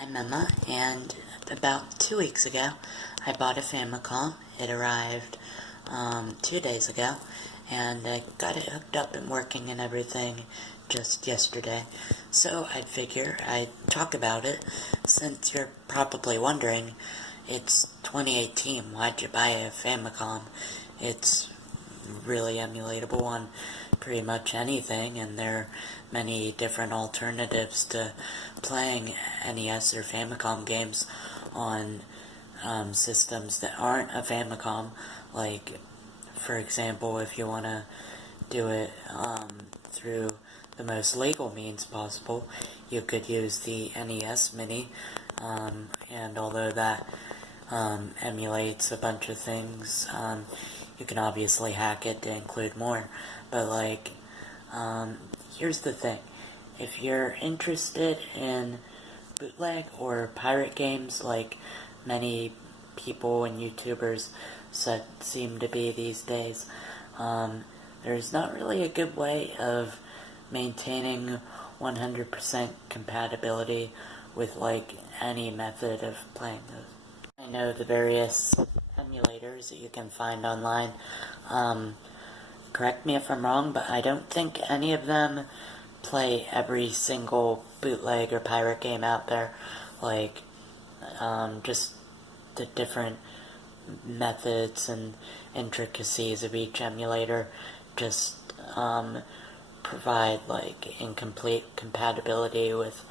I'm Emma, and about 2 weeks ago, I bought a Famicom. It arrived 2 days ago, and I got it hooked up and working and everything just yesterday. So I'd figure I'd talk about it, since you're probably wondering, it's 2018, why'd you buy a Famicom? It's really emulatable on pretty much anything, and there are many different alternatives to playing NES or Famicom games on systems that aren't a Famicom. Like, for example, if you want to do it through the most legal means possible, you could use the NES Mini, and although that emulates a bunch of things, you can obviously hack it to include more, but like, here's the thing. If you're interested in bootleg or pirate games, like many people and YouTubers seem to be these days, there's not really a good way of maintaining 100% compatibility with like any method of playing those. I know the various emulators that you can find online. Correct me if I'm wrong, but I don't think any of them play every single bootleg or pirate game out there. Like, just the different methods and intricacies of each emulator just provide like incomplete compatibility with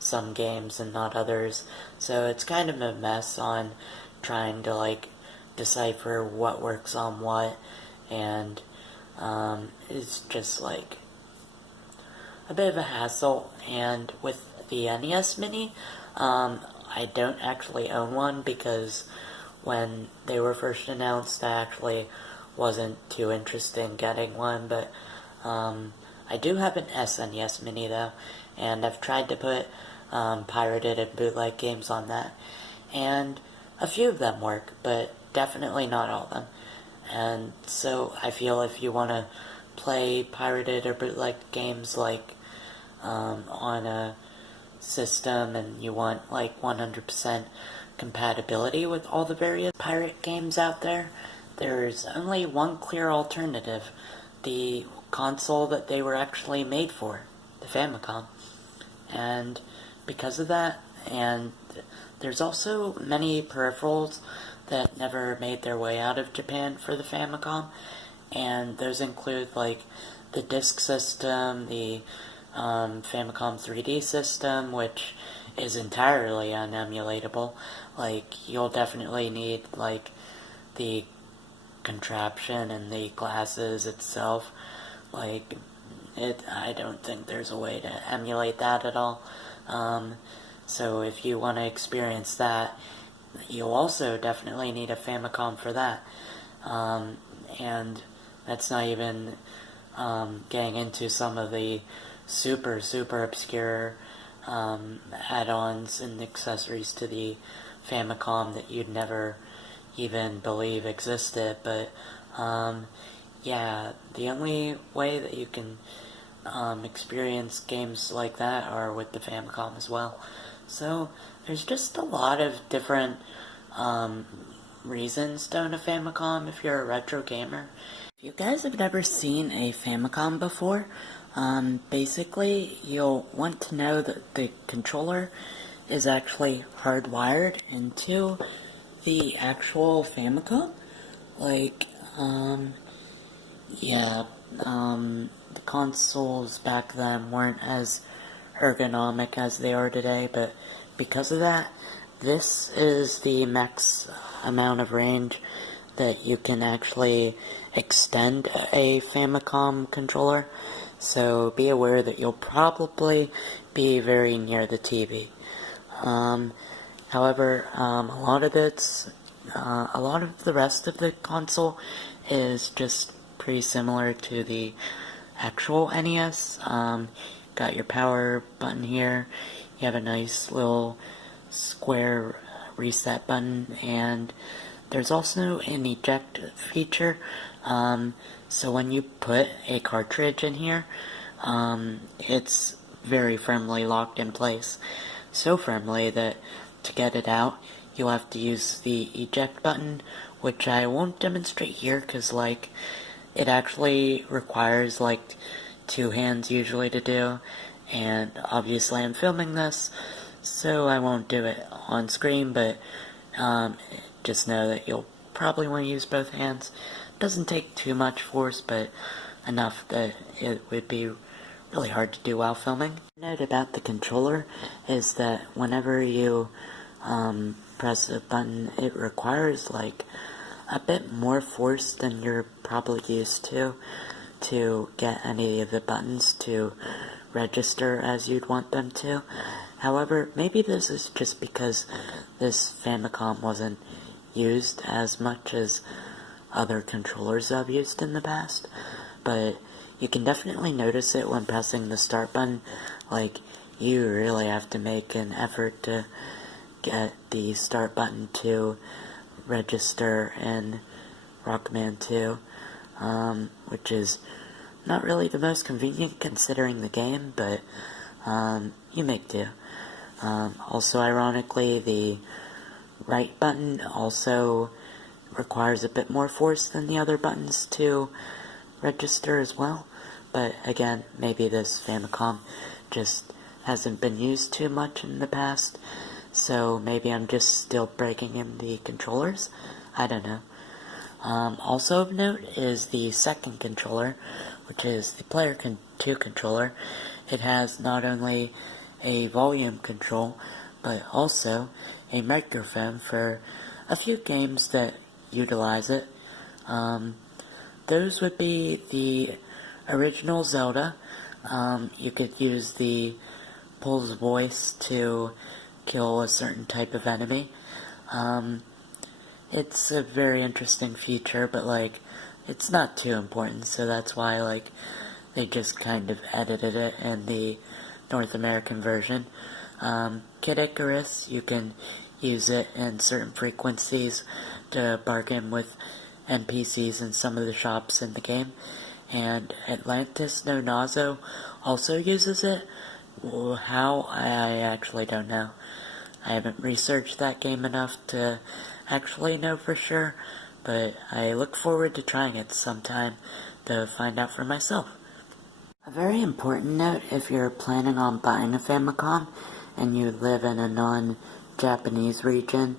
some games and not others. So it's kind of a mess on trying to like decipher what works on what, and it's just like a bit of a hassle. And with the NES Mini, I don't actually own one because when they were first announced, I actually wasn't too interested in getting one, but I do have an SNES Mini though, and I've tried to put pirated and bootleg games on that, and a few of them work, but definitely not all of them. And so I feel if you want to play pirated or bootleg games like on a system and you want like 100% compatibility with all the various pirate games out there, there's only one clear alternative: the console that they were actually made for, the Famicom. And because of that, and there's also many peripherals that never made their way out of Japan for the Famicom, and those include like the disk system, the Famicom 3D system, which is entirely unemulatable. Like, you'll definitely need like the contraption and the glasses itself. Like, I don't think there's a way to emulate that at all. So if you want to experience that, you'll also definitely need a Famicom for that. And that's not even getting into some of the super obscure add-ons and accessories to the Famicom that you'd never even believe existed. But yeah, the only way that you can experience games like that are with the Famicom as well. So there's just a lot of different reasons to own a Famicom if you're a retro gamer. If you guys have never seen a Famicom before, basically you'll want to know that the controller is actually hardwired into the actual Famicom. Like, yeah, the consoles back then weren't as ergonomic as they are today, but because of that, this is the max amount of range that you can actually extend a Famicom controller. So be aware that you'll probably be very near the TV. However, a lot of the rest of the console is just pretty similar to the actual NES. Got your power button here. You have a nice little square reset button, and there's also an eject feature. So when you put a cartridge in here, it's very firmly locked in place. so firmly that to get it out, you'll have to use the eject button, which I won't demonstrate here because, like, it actually requires, like, 2 hands usually to do, and obviously I'm filming this, so I won't do it on screen, but just know that you'll probably want to use both hands. Doesn't take too much force, but enough that it would be really hard to do while filming. Note about the controller is that whenever you press a button, it requires like a bit more force than you're probably used to get any of the buttons to register as you'd want them to. However, maybe this is just because this Famicom wasn't used as much as other controllers I've used in the past, but you can definitely notice it when pressing the start button. Like, you really have to make an effort to get the start button to register in Rockman 2, which is not really the most convenient considering the game, but you make do. Also, ironically, the right button also requires a bit more force than the other buttons to register as well, but again, maybe this Famicom just hasn't been used too much in the past, so maybe I'm just still breaking in the controllers. I don't know. Also of note is the second controller, which is the Player 2 controller. It has not only a volume control, but also a microphone for a few games that utilize it. Those would be the original Zelda. You could use the Pulse voice to kill a certain type of enemy. It's a very interesting feature, but like, it's not too important, so that's why like they just kind of edited it in the North American version. Kid Icarus, you can use it in certain frequencies to bargain with NPCs in some of the shops in the game. And Atlantis No Nazo also uses it. Well, how? I actually don't know. I haven't researched that game enough to actually know for sure, but I look forward to trying it sometime to find out for myself. A very important note if you're planning on buying a Famicom and you live in a non-Japanese region,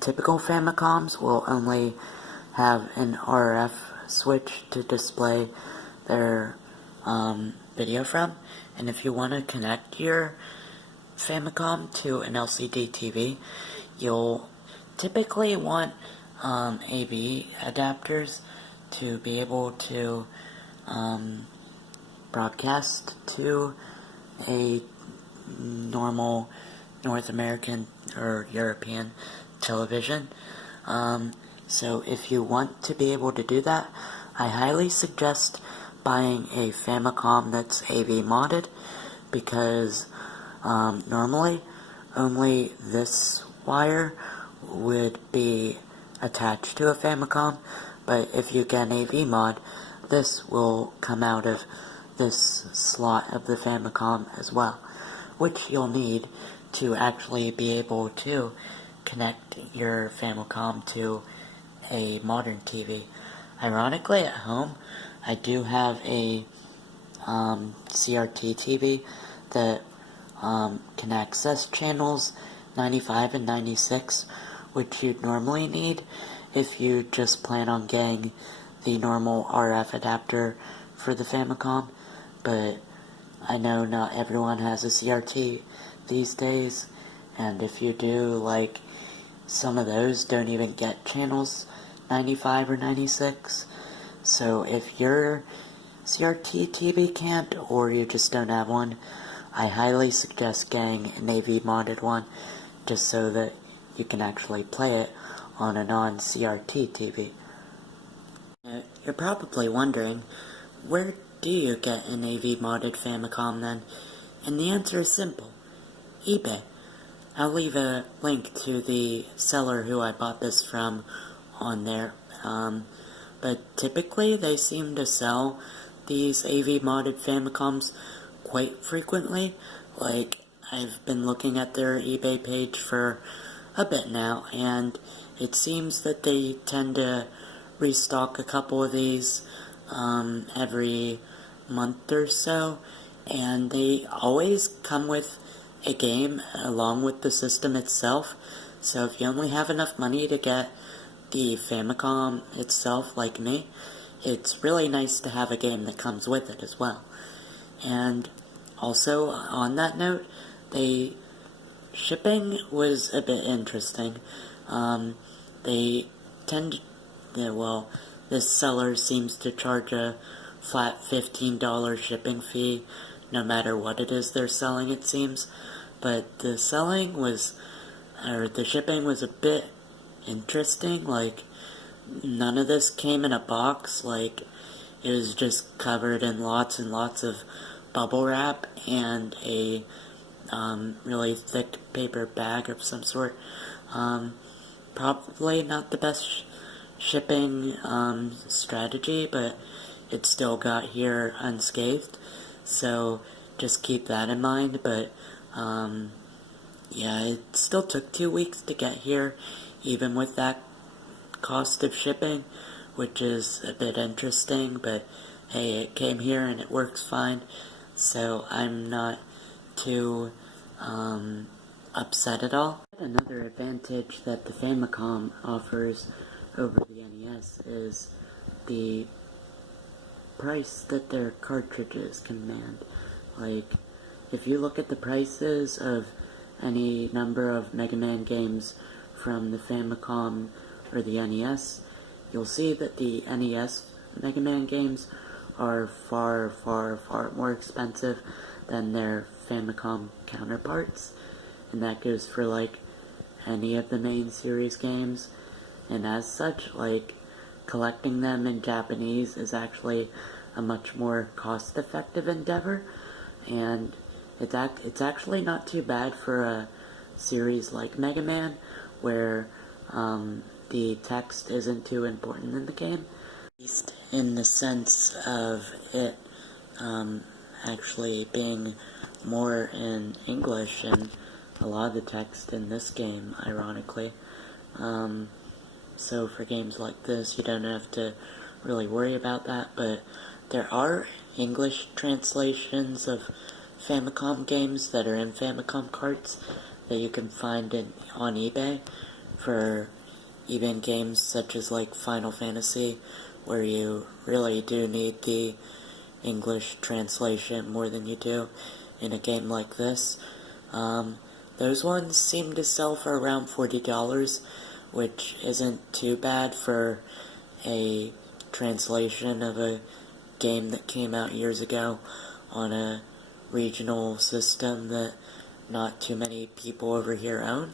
typical Famicoms will only have an RF switch to display their video from, and if you want to connect your Famicom to an LCD TV, you'll typically want AV adapters to be able to broadcast to a normal North American or European television. So if you want to be able to do that, I highly suggest buying a Famicom that's AV modded, because normally only this wire would be attached to a Famicom, but if you get an AV mod, this will come out of this slot of the Famicom as well, which you'll need to actually be able to connect your Famicom to a modern TV. Ironically, at home, I do have a CRT TV that can access channels 95 and 96, which you'd normally need if you just plan on getting the normal RF adapter for the Famicom, but I know not everyone has a CRT these days, and if you do, like, some of those don't even get channels 95 or 96, so if your CRT TV can't, or you just don't have one, I highly suggest getting an AV modded one, just so that you can actually play it on a non-CRT TV. You're probably wondering, where do you get an AV modded Famicom then? And the answer is simple: eBay. I'll leave a link to the seller who I bought this from on there, but typically they seem to sell these AV modded Famicoms quite frequently. Like, I've been looking at their eBay page for a bit now, and it seems that they tend to restock a couple of these every month or so, and they always come with a game along with the system itself. So if you only have enough money to get the Famicom itself, like me, it's really nice to have a game that comes with it as well. And also, on that note, shipping was a bit interesting. They tend to, this seller seems to charge a flat $15 shipping fee, no matter what it is they're selling, it seems. But the shipping was a bit interesting. Like, none of this came in a box. Like, it was just covered in lots and lots of bubble wrap and a really thick paper bag of some sort. Probably not the best shipping strategy, but it still got here unscathed, so just keep that in mind. But yeah, it still took 2 weeks to get here, even with that cost of shipping, which is a bit interesting, but hey, it came here and it works fine, so I'm not too upset at all. Another advantage that the Famicom offers over the NES is the price that their cartridges command. Like, if you look at the prices of any number of Mega Man games from the Famicom or the NES, you'll see that the NES Mega Man games are far, far, far more expensive than their Famicom counterparts, and that goes for, like, any of the main series games, and as such, like, collecting them in Japanese is actually a much more cost-effective endeavor, and it's actually not too bad for a series like Mega Man, where the text isn't too important in the game, at least in the sense of it actually being more in English and a lot of the text in this game, ironically. So for games like this, you don't have to really worry about that, but there are English translations of Famicom games that are in Famicom carts that you can find on eBay for even games such as like Final Fantasy, where you really do need the English translation more than you do in a game like this. Those ones seem to sell for around $40, which isn't too bad for a translation of a game that came out years ago on a regional system that not too many people over here own.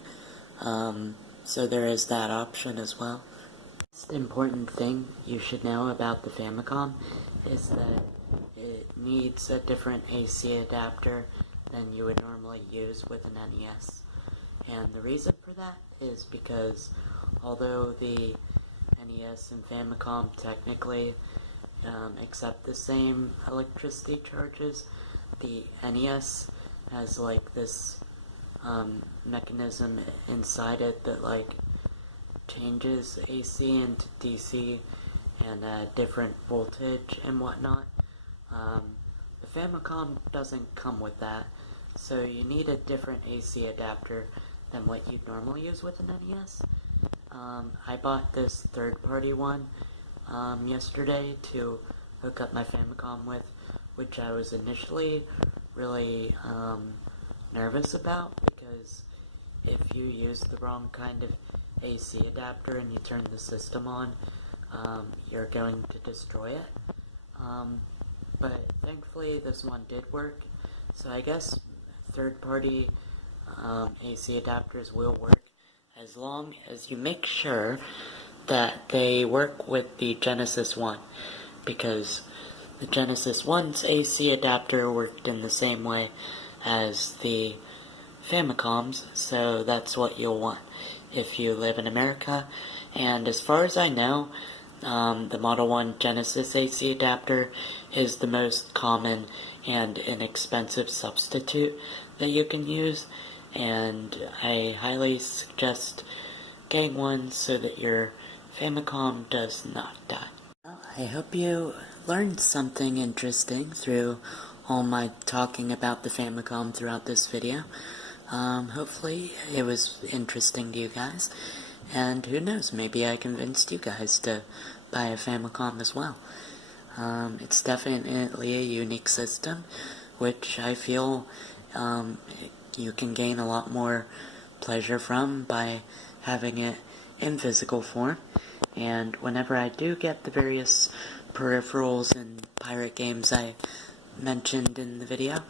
So there is that option as well. The most important thing you should know about the Famicom is that it needs a different AC adapter than you would normally use with an NES. And the reason for that is because although the NES and Famicom technically accept the same electricity charges, the NES has like this mechanism inside it that like changes AC into DC and a different voltage and whatnot. The Famicom doesn't come with that, so you need a different AC adapter than what you'd normally use with an NES. I bought this third-party one yesterday to hook up my Famicom with, which I was initially really nervous about, because if you use the wrong kind of AC adapter and you turn the system on, you're going to destroy it. But thankfully this one did work, so I guess third-party AC adapters will work as long as you make sure that they work with the Genesis one, because the Genesis 1's AC adapter worked in the same way as the Famicom's, so that's what you'll want if you live in America. And as far as I know, the Model 1 Genesis AC adapter is the most common and inexpensive substitute that you can use, and I highly suggest getting one so that your Famicom does not die. Well, I hope you learned something interesting through all my talking about the Famicom throughout this video. Hopefully it was interesting to you guys, and who knows, maybe I convinced you guys to buy a Famicom as well. It's definitely a unique system, which I feel you can gain a lot more pleasure from by having it in physical form. And whenever I do get the various peripherals and pirate games I mentioned in the video,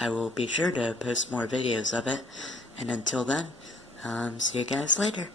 I will be sure to post more videos of it. And until then, see you guys later.